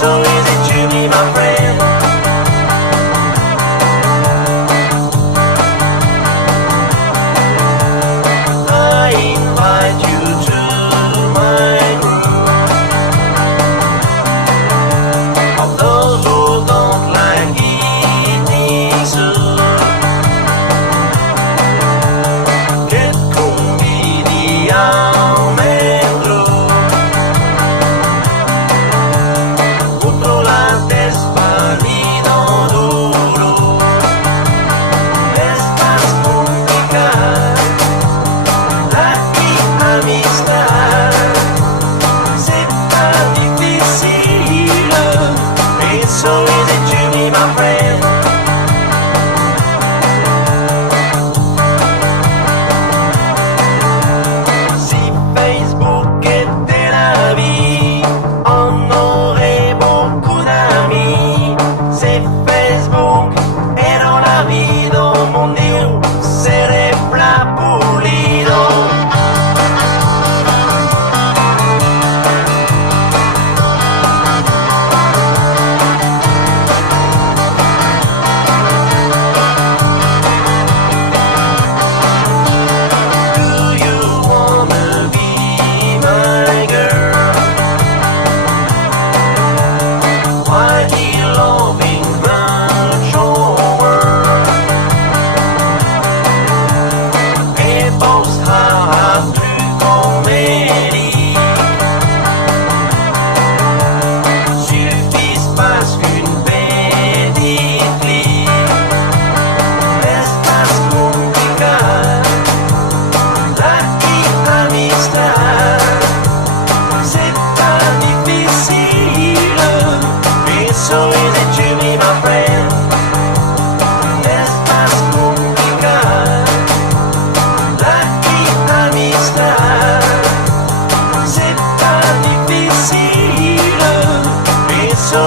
so easy to be my friend. I invite you to my group of those who don't like eating soup. Che conviviamo dentro controlante spalino duro. Es más complicado la amistad, c'est pas difficile. It's so easy to be my friend. Si Facebook était la vie, on aurait beaucoup d'amis. Si Facebook era la vida, mon Dieu, serait plat pulido. Do you wanna be my girl? Why do you loving virtual world? Et pense à un truc comédie. Suffit parce qu'une petite fille. Espace complicat. La amistad, c'est pas difficile. It's so easy to be my friend. Espace complicat. La amistad, c'est pas difficile. It's so